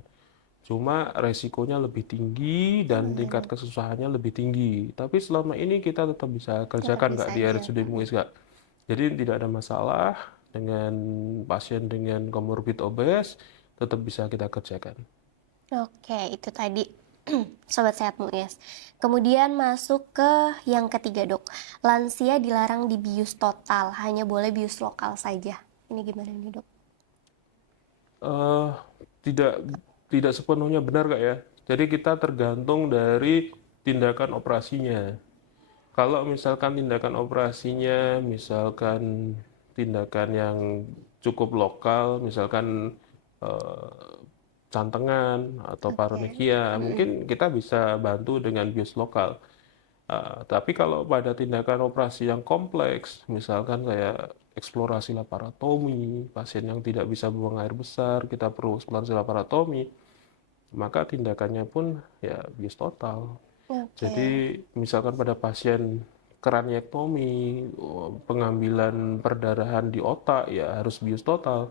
Cuma resikonya lebih tinggi dan tingkat kesusahannya lebih tinggi. Tapi selama ini kita tetap bisa Tetap kerjakan Kak bisa di aja. RSUD Muis Kak. Jadi tidak ada masalah dengan pasien dengan comorbid obes, tetap bisa kita kerjakan. Oke, itu tadi Sobat Sehat Muis. Kemudian masuk ke yang ketiga dok. Lansia dilarang dibius total, hanya boleh bius lokal saja. Ini gimana nih dok? Eh, tidak tidak sepenuhnya benar Kak ya. Jadi kita tergantung dari tindakan operasinya. Kalau misalkan tindakan operasinya, misalkan tindakan yang cukup lokal, misalkan cantengan atau paronychia, mungkin kita bisa bantu dengan bius lokal. Tapi kalau pada tindakan operasi yang kompleks, misalkan kayak eksplorasi laparotomi, pasien yang tidak bisa buang air besar, kita perlu eksplorasi laparotomi, maka tindakannya pun ya bius total. Oke. Jadi misalkan pada pasien kraniektomi, pengambilan perdarahan di otak, ya harus bius total.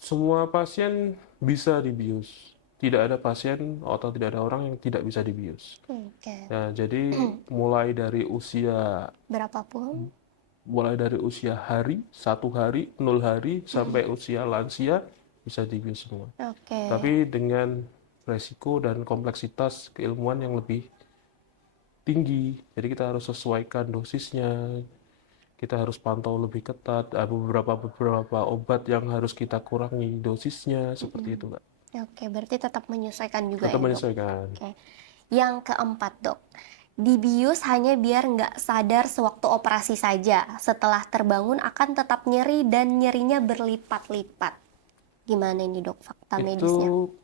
Semua pasien bisa dibius. Tidak ada pasien atau tidak ada orang yang tidak bisa dibius. Oke. Ya, jadi mulai dari usia Berapapun. hari, 1 hari, 0 hari, sampai usia lansia bisa dibius semua. Oke. Tapi dengan resiko dan kompleksitas keilmuan yang lebih tinggi. Jadi kita harus sesuaikan dosisnya. Kita harus pantau lebih ketat. Ada beberapa obat yang harus kita kurangi dosisnya, seperti itu, Kak. Oke, berarti tetap menyesuaikan juga Tetap ya dok. menyesuaikan. Oke. Yang keempat dok, dibius hanya biar nggak sadar sewaktu operasi saja. Setelah terbangun akan tetap nyeri dan nyerinya berlipat-lipat. Gimana ini dok fakta medisnya? Itu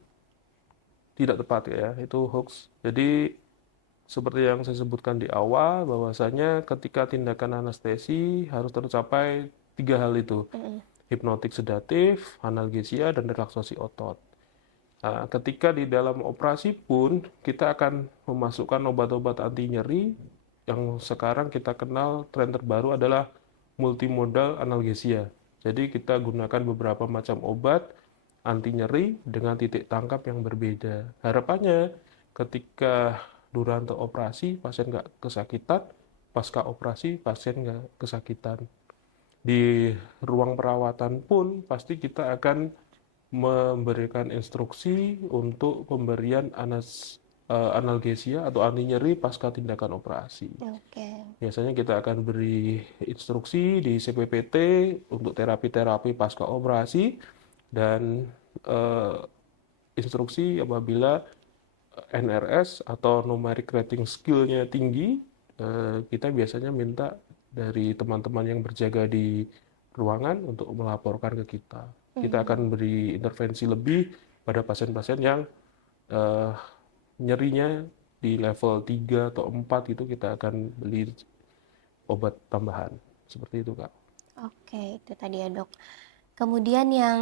tidak tepat ya, itu hoax. Jadi seperti yang saya sebutkan di awal, bahwasanya ketika tindakan anestesi harus tercapai 3 hal itu. Hipnotik sedatif, analgesia, dan relaksasi otot. Nah, ketika di dalam operasi pun kita akan memasukkan obat-obat anti nyeri yang sekarang kita kenal tren terbaru adalah multimodal analgesia. Jadi kita gunakan beberapa macam obat anti nyeri dengan titik tangkap yang berbeda. Harapannya ketika durante operasi pasien nggak kesakitan, pasca operasi pasien nggak kesakitan. Di ruang perawatan pun pasti kita akan memberikan instruksi untuk pemberian analgesia atau anti nyeri pasca tindakan operasi. Oke. Biasanya kita akan beri instruksi di CPPT untuk terapi-terapi pasca operasi dan instruksi apabila NRS atau numeric rating skill-nya tinggi, kita biasanya minta dari teman-teman yang berjaga di ruangan untuk melaporkan ke kita. Kita akan beri intervensi lebih pada pasien-pasien yang nyerinya di level 3 atau 4 gitu, kita akan beli obat tambahan. Seperti itu, Kak. Oke, itu tadi ya dok. Kemudian yang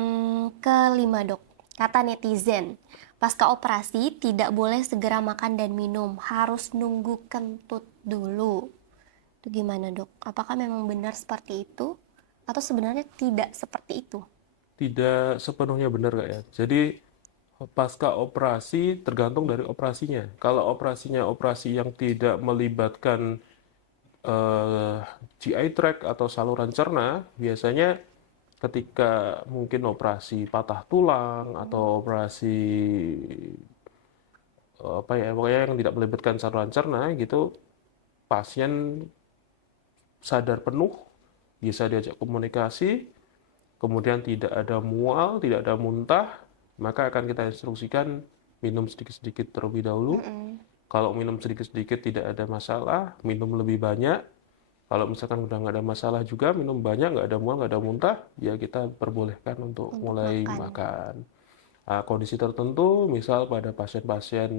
kelima dok, kata netizen, pasca operasi tidak boleh segera makan dan minum, harus nunggu kentut dulu. Itu gimana dok? Apakah memang benar seperti itu? Atau sebenarnya tidak seperti itu? Tidak sepenuhnya benar, Kak ya. Jadi pasca operasi tergantung dari operasinya. Kalau operasinya operasi yang tidak melibatkan GI tract atau saluran cerna, biasanya ketika mungkin operasi patah tulang atau operasi apa ya, pokoknya yang tidak melibatkan saluran cerna gitu, pasien sadar penuh, bisa diajak komunikasi, kemudian tidak ada mual, tidak ada muntah, maka akan kita instruksikan minum sedikit-sedikit terlebih dahulu. Kalau minum sedikit-sedikit tidak ada masalah, minum lebih banyak. Kalau misalkan udah nggak ada masalah juga, minum banyak, nggak ada mual, nggak ada muntah, ya kita perbolehkan untuk mulai makan. Nah, kondisi tertentu, misal pada pasien-pasien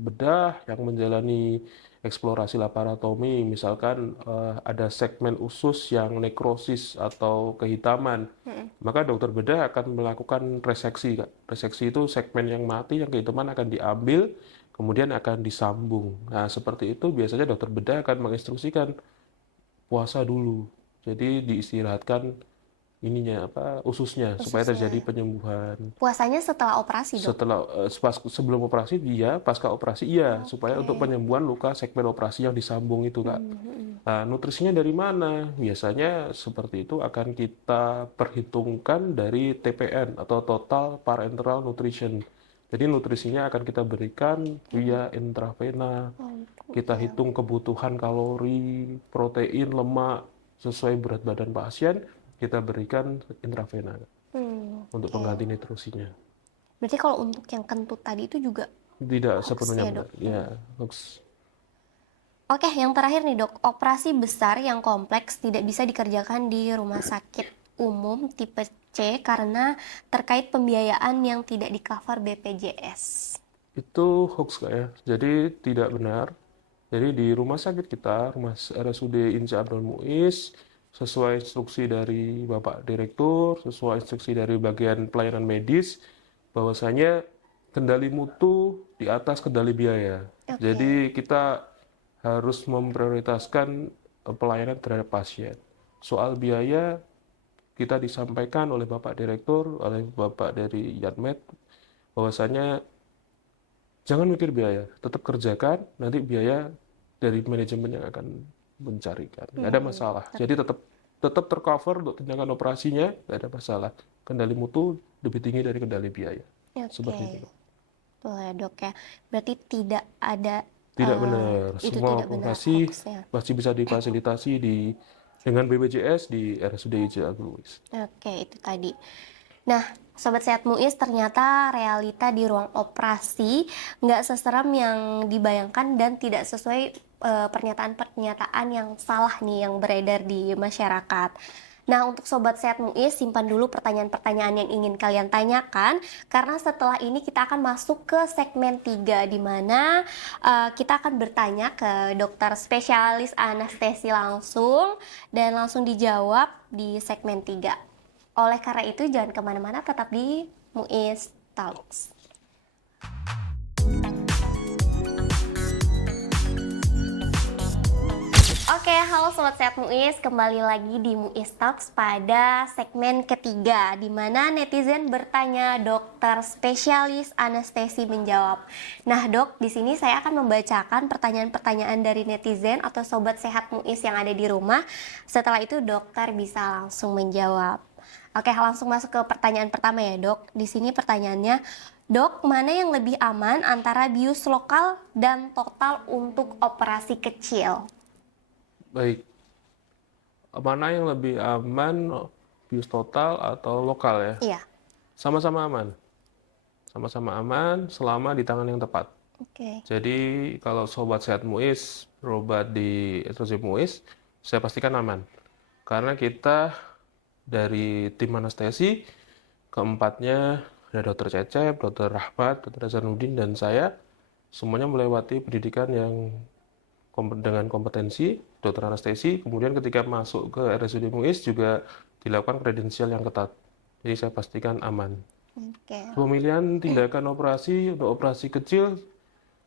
bedah yang menjalani eksplorasi laparotomi, misalkan ada segmen usus yang nekrosis atau kehitaman, maka dokter bedah akan melakukan reseksi, Kak. Reseksi itu segmen yang mati, yang kehitaman akan diambil, kemudian akan disambung. Nah, seperti itu biasanya dokter bedah akan menginstruksikan puasa dulu. Jadi diistirahatkan ininya ususnya supaya terjadi penyembuhan. Puasanya setelah operasi dok? Setelah sebelum operasi dia, pasca operasi iya, supaya untuk penyembuhan luka segmen operasi yang disambung itu, Kak. Nah, nutrisinya dari mana? Biasanya seperti itu akan kita perhitungkan dari TPN atau Total Parenteral Nutrition. Jadi nutrisinya akan kita berikan via intravena. Kita hitung kebutuhan kalori, protein, lemak sesuai berat badan pasien, kita berikan intravena untuk pengganti nutrisinya. Berarti kalau untuk yang kentut tadi itu juga Tidak hoax sepenuhnya ya, benar. Dok? Ya, hoax. Oke, yang terakhir nih dok, operasi besar yang kompleks tidak bisa dikerjakan di rumah sakit umum tipe C karena terkait pembiayaan yang tidak di-cover BPJS. Itu hoax, Kak ya. Jadi tidak benar. Jadi di rumah sakit kita, rumah RSUD INCA Abdul Muiz, sesuai instruksi dari Bapak Direktur, sesuai instruksi dari bagian pelayanan medis, bahwasanya kendali mutu di atas kendali biaya. Jadi kita harus memprioritaskan pelayanan terhadap pasien. Soal biaya kita disampaikan oleh Bapak Direktur, oleh Bapak dari Yanmed, bahwasanya jangan mikir biaya, tetap kerjakan, nanti biaya dari manajemen yang akan mencarikan. Nggak ada masalah. Jadi tetap tercover untuk tindakan operasinya, nggak ada masalah. Kendali mutu lebih tinggi dari kendali biaya. Seperti itu. Tuh ya dok ya. Berarti tidak ada Tidak benar. itu Semua tidak benar operasi hoaxnya. masih bisa difasilitasi dengan BPJS di RSUD INCA Abdul Muiz. Oke, itu tadi. Nah, Sobat Sehat Muiz, ternyata realita di ruang operasi nggak seseram yang dibayangkan dan tidak sesuai pernyataan-pernyataan yang salah nih yang beredar di masyarakat. Nah, untuk Sobat Sehat Muis, simpan dulu pertanyaan-pertanyaan yang ingin kalian tanyakan, karena setelah ini kita akan masuk ke segmen 3, di mana kita akan bertanya ke dokter spesialis anestesi langsung, dan langsung dijawab di segmen 3. Oleh karena itu, jangan kemana-mana, tetap di Muis Talks. Oke, halo Sobat Sehat Muis, kembali lagi di Muis Talks pada segmen ketiga, di mana netizen bertanya, dokter spesialis anestesi menjawab. Nah dok, di sini saya akan membacakan pertanyaan-pertanyaan dari netizen atau Sobat Sehat Muis yang ada di rumah. Setelah itu dokter bisa langsung menjawab. Oke, langsung masuk ke pertanyaan pertama ya dok. Di sini pertanyaannya, dok, mana yang lebih aman antara bius lokal dan total untuk operasi kecil? Baik, mana yang lebih aman, bius total atau lokal ya? Iya. Sama-sama aman. Sama-sama aman selama di tangan yang tepat. Oke. Jadi kalau Sobat Sehat Muis berobat di RSUD Muis, saya pastikan aman. Karena kita dari tim anestesi, keempatnya ada Dokter Cecep, Dokter Rahmat, Dokter Hasanuddin, dan saya, semuanya melewati pendidikan yang dengan kompetensi dokter anestesi. Kemudian ketika masuk ke RSUD Muis juga dilakukan kredensial yang ketat. Jadi saya pastikan aman. Oke. Pemilihan tindakan operasi untuk operasi kecil,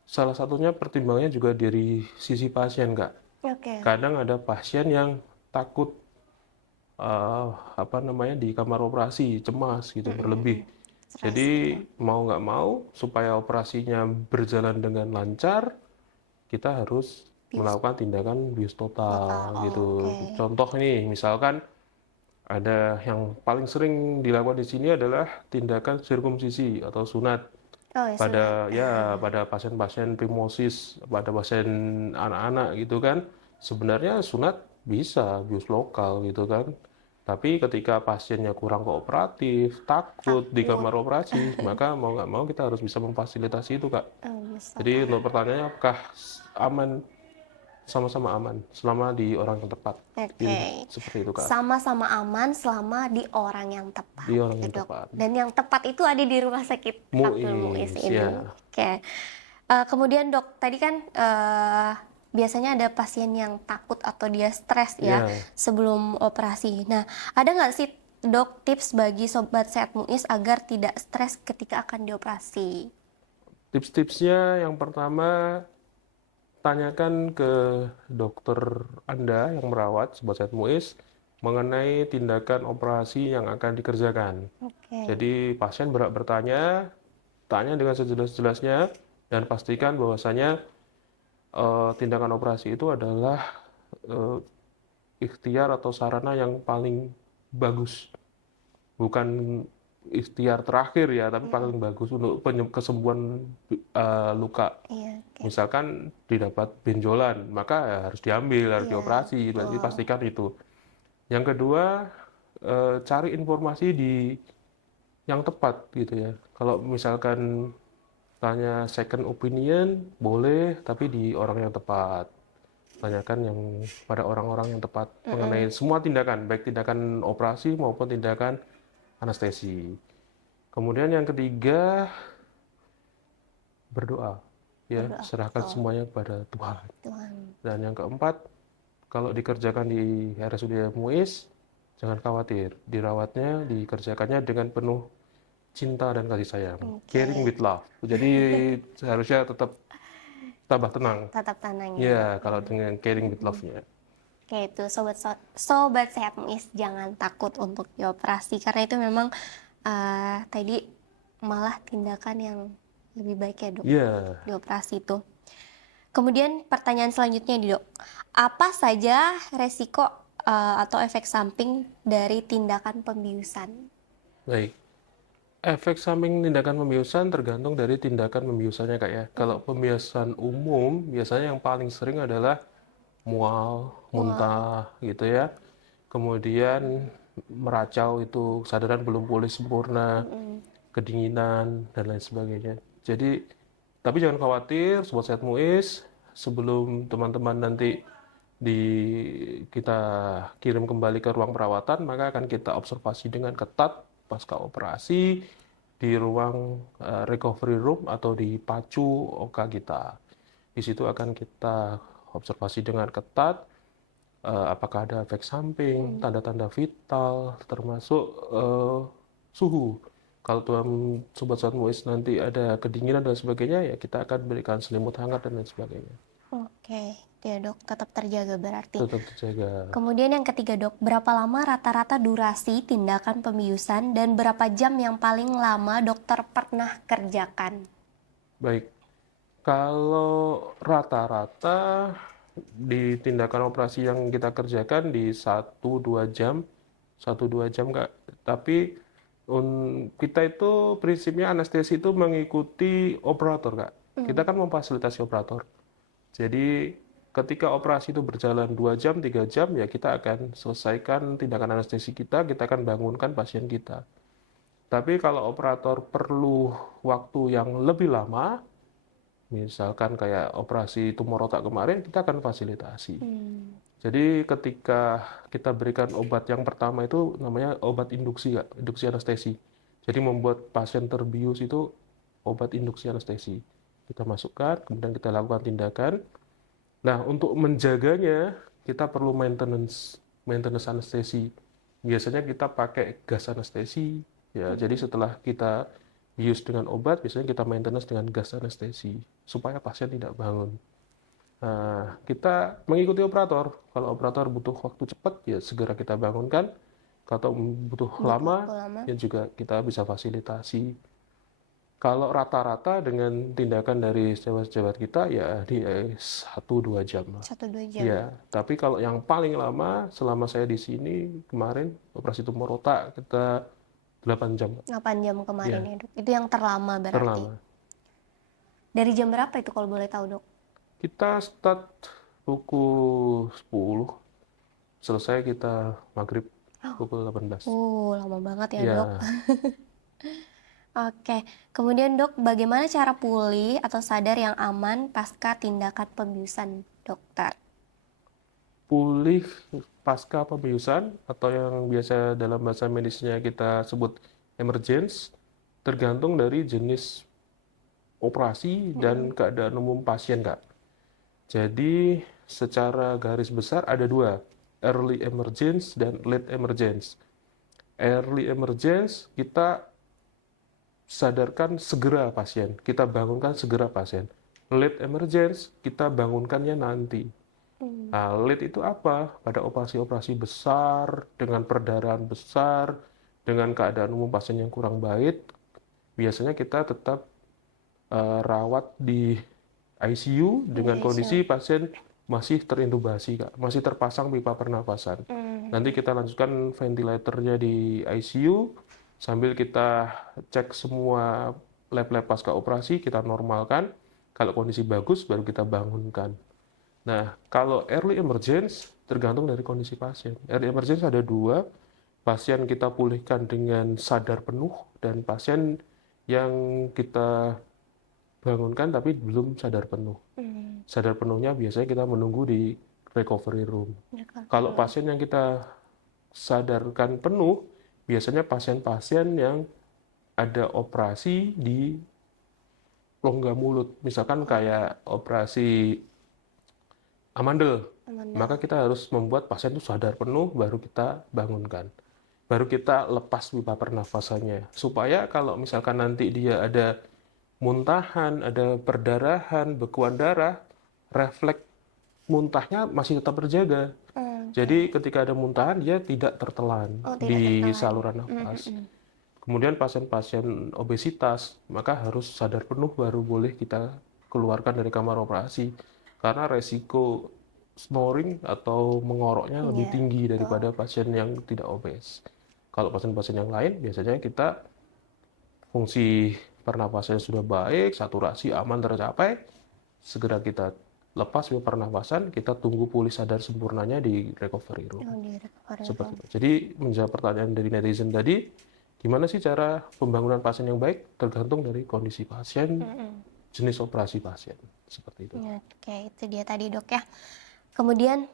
salah satunya pertimbangannya juga dari sisi pasien, Kak. Oke. Kadang ada pasien yang takut di kamar operasi, cemas gitu, berlebih. Stres, Jadi mau nggak mau supaya operasinya berjalan dengan lancar, kita harus melakukan tindakan bius total gitu. oke. Contoh nih, misalkan ada yang paling sering dilakukan di sini adalah tindakan sirkumsisi atau sunat Oh ya sudah. pada pasien-pasien phimosis, pada pasien anak-anak gitu kan. Sebenarnya sunat bisa bius lokal gitu kan. Tapi ketika pasiennya kurang kooperatif, takut di kamar operasi, maka mau nggak mau kita harus bisa memfasilitasi itu, Kak. Bisa. Jadi untuk pertanyaannya apakah aman? Sama-sama aman selama di orang yang tepat. Oke. Seperti itu, Kak. Sama-sama aman selama di orang yang tepat. Di orang yang ya, Dok. tepat. Dan yang tepat itu ada di Rumah Sakit Abdul Muis Muis, ini. ya. Oke. Kemudian dok, tadi kan biasanya ada pasien yang takut atau dia stres ya Ya. sebelum operasi. Nah, ada nggak sih dok tips bagi Sobat Sehat Muis agar tidak stres ketika akan dioperasi? Tips-tipsnya yang pertama, tanyakan ke dokter Anda yang merawat Sobat Sehat Muis mengenai tindakan operasi yang akan dikerjakan. Oke. Jadi pasien berhak bertanya, tanya dengan sejelas-jelasnya, dan pastikan bahwasanya tindakan operasi itu adalah ikhtiar atau sarana yang paling bagus. Bukan ikhtiar terakhir ya, tapi paling bagus untuk kesembuhan luka. Iya. Oke. Misalkan didapat benjolan, maka ya harus diambil, harus dioperasi, berarti pastikan itu. Yang kedua, cari informasi di yang tepat gitu ya. Kalau misalkan tanya second opinion, boleh, tapi di orang yang tepat. Tanyakan yang pada orang-orang yang tepat mengenai semua tindakan, baik tindakan operasi maupun tindakan anestesi. Kemudian yang ketiga, berdoa. Ya, serahkan semuanya kepada Tuhan. Tuhan. Dan yang keempat, kalau dikerjakan di RSUD Muis, jangan khawatir. Dirawatnya, dikerjakannya dengan penuh cinta dan kasih sayang. Caring with love. Jadi seharusnya tetap tambah tenang. Tetap tenang ya. Ya, kalau dengan caring with love-nya. Oke, itu sobat Sehat Muis, jangan takut untuk dioperasi karena itu memang tadi malah tindakan yang lebih baik ya dok. Iya. Dioperasi itu. Kemudian pertanyaan selanjutnya nih dok, apa saja resiko atau efek samping dari tindakan pembiusan? Baik. Efek samping tindakan pembiusan tergantung dari tindakan pembiusannya, Kak ya. Kalau pembiusan umum, biasanya yang paling sering adalah mual, muntah gitu ya. Kemudian meracau, itu kesadaran belum pulih sempurna, kedinginan dan lain sebagainya. Jadi, tapi jangan khawatir, Sobat Sehat Muis, sebelum teman-teman nanti kita kirim kembali ke ruang perawatan, maka akan kita observasi dengan ketat pasca operasi di ruang recovery room atau di pacu OK kita. Di situ akan kita observasi dengan ketat apakah ada efek samping, tanda-tanda vital, termasuk suhu. Kalau sobat-sobat MUIS nanti ada kedinginan dan sebagainya, ya kita akan berikan selimut hangat dan lain sebagainya. Oke, ya dok, tetap terjaga berarti. Tetap terjaga. Kemudian yang ketiga dok, berapa lama rata-rata durasi tindakan pembiusan dan berapa jam yang paling lama dokter pernah kerjakan? Baik, kalau rata-rata di tindakan operasi yang kita kerjakan di 1-2 jam, 1-2 jam Kak. Tapi kita itu prinsipnya anestesi itu mengikuti operator Kak. Kita kan memfasilitasi operator. Jadi ketika operasi itu berjalan 2 jam, 3 jam, ya kita akan selesaikan tindakan anestesi kita akan bangunkan pasien kita. Tapi kalau operator perlu waktu yang lebih lama, misalkan kayak operasi tumor otak kemarin, kita akan fasilitasi. Jadi ketika kita berikan obat yang pertama itu namanya obat induksi Kak, induksi anestesi. Jadi membuat pasien terbius itu obat induksi anestesi. Kita masukkan, kemudian kita lakukan tindakan. Nah, untuk menjaganya, kita perlu maintenance anestesi. Biasanya kita pakai gas anestesi. Ya, jadi setelah kita bius dengan obat, biasanya kita maintenance dengan gas anestesi, supaya pasien tidak bangun. Nah, kita mengikuti operator. Kalau operator butuh waktu cepat, ya segera kita bangunkan. Kalau butuh lama, ya juga kita bisa fasilitasi. Kalau rata-rata dengan tindakan dari sejawat-sejawat kita ya di 1-2 jam. 1-2 jam. Ya, tapi kalau yang paling lama selama saya di sini kemarin operasi tumor otak kita 8 jam. 8 jam kemarin ya dok. Itu yang terlama berarti. Terlama. Dari jam berapa itu kalau boleh tahu dok? Kita start pukul 10. Selesai kita maghrib pukul 18. Lama banget ya Ya. dok. Oke, kemudian dok, bagaimana cara pulih atau sadar yang aman pasca tindakan pembiusan dokter? Pulih pasca pembiusan atau yang biasa dalam bahasa medisnya kita sebut emergency, tergantung dari jenis operasi dan keadaan umum pasien Kak. Jadi secara garis besar ada 2, early emergence dan late emergence. Early emergence kita sadarkan segera pasien, kita bangunkan segera pasien. Late emergence, kita bangunkannya nanti. Nah, late itu apa? Pada operasi-operasi besar, dengan perdarahan besar, dengan keadaan umum pasien yang kurang baik, biasanya kita tetap rawat di ICU dengan kondisi pasien masih terintubasi, Kak. Masih terpasang pipa pernapasan. Nanti kita lanjutkan ventilatornya di ICU, sambil kita cek semua lab-lab pasca operasi, kita normalkan. Kalau kondisi bagus, baru kita bangunkan. Nah, kalau early emergence, tergantung dari kondisi pasien. Early emergence ada 2, pasien kita pulihkan dengan sadar penuh, dan pasien yang kita bangunkan tapi belum sadar penuh. Sadar penuhnya biasanya kita menunggu di recovery room. Kalau pasien yang kita sadarkan penuh, biasanya pasien-pasien yang ada operasi di rongga mulut, misalkan kayak operasi amandel. Maka kita harus membuat pasien itu sadar penuh, baru kita bangunkan. Baru kita lepas pipa pernafasannya. Supaya kalau misalkan nanti dia ada muntahan, ada perdarahan, bekuan darah, refleks muntahnya masih tetap terjaga. Jadi ketika ada muntahan, dia tidak tertelan di saluran nafas. Kemudian pasien-pasien obesitas, maka harus sadar penuh baru boleh kita keluarkan dari kamar operasi. Karena resiko snoring atau mengoroknya lebih tinggi daripada pasien yang tidak obes. Kalau pasien-pasien yang lain, biasanya kita fungsi pernapasannya sudah baik, saturasi aman tercapai, segera kita lepas pernapasan, kita tunggu pulih sadar sempurnanya di recovery room. Seperti itu. Jadi menjawab pertanyaan dari netizen tadi, gimana sih cara pembangunan pasien yang baik? Tergantung dari kondisi pasien, jenis operasi pasien, seperti itu. Oke, itu dia tadi dok ya. Kemudian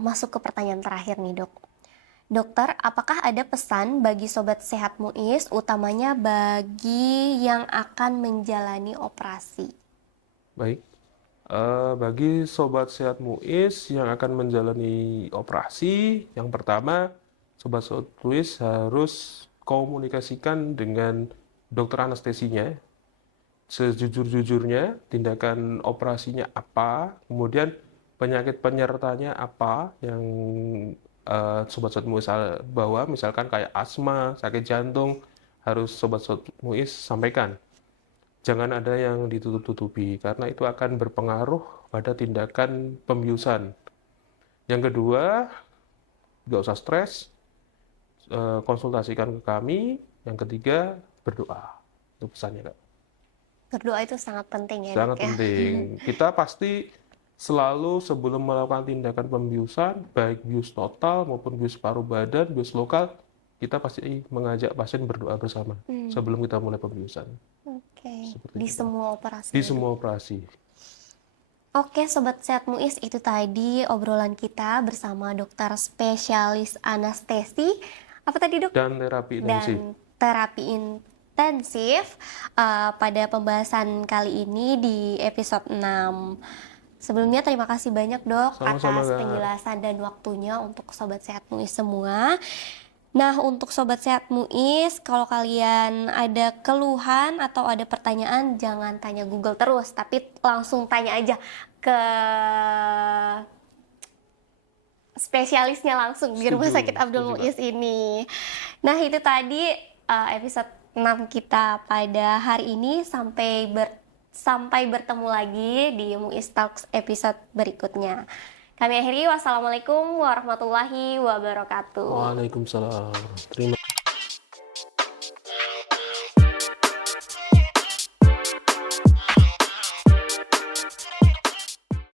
masuk ke pertanyaan terakhir nih dok. Dokter, apakah ada pesan bagi Sobat Sehat Muiz, utamanya bagi yang akan menjalani operasi? Baik. Bagi Sobat Sehat Muiz yang akan menjalani operasi, yang pertama, Sobat Sehat Muiz harus komunikasikan dengan dokter anestesinya, sejujur-jujurnya, tindakan operasinya apa, kemudian penyakit penyertanya apa yang Sobat Sobat Muiz bawa, misalkan kayak asma, sakit jantung, harus Sobat Sobat Muiz sampaikan. Jangan ada yang ditutup-tutupi, karena itu akan berpengaruh pada tindakan pembiusan. Yang kedua, nggak usah stres, konsultasikan ke kami. Yang ketiga, berdoa. Itu pesannya, Kak. Berdoa itu sangat penting ya Sangat dok ya. penting. Kita pasti selalu sebelum melakukan tindakan pembiusan, baik bius total maupun bius paruh badan, bius lokal, kita pasti mengajak pasien berdoa bersama sebelum kita mulai pembiusan. Oke, Seperti di itu. semua operasi. Di semua operasi. Oke, Sobat Sehat Muiz, itu tadi obrolan kita bersama dokter spesialis anestesi. Apa tadi dok? Dan terapi intensif. Dan terapi intensif pada pembahasan kali ini di episode 6. Sebelumnya terima kasih banyak dok Sama-sama, atas Kak. penjelasan dan waktunya untuk Sobat Sehat Muiz semua. Nah, untuk Sobat Sehat Muiz, kalau kalian ada keluhan atau ada pertanyaan, jangan tanya Google terus, tapi langsung tanya aja ke spesialisnya langsung di Rumah Setuju, Sakit Abdul setuju, Muiz ini. Nah, itu tadi episode 6 kita pada hari ini. Sampai bertemu lagi di Muiz Talks episode berikutnya. Kami akhiri, wassalamualaikum warahmatullahi wabarakatuh. Waalaikumsalam. Terima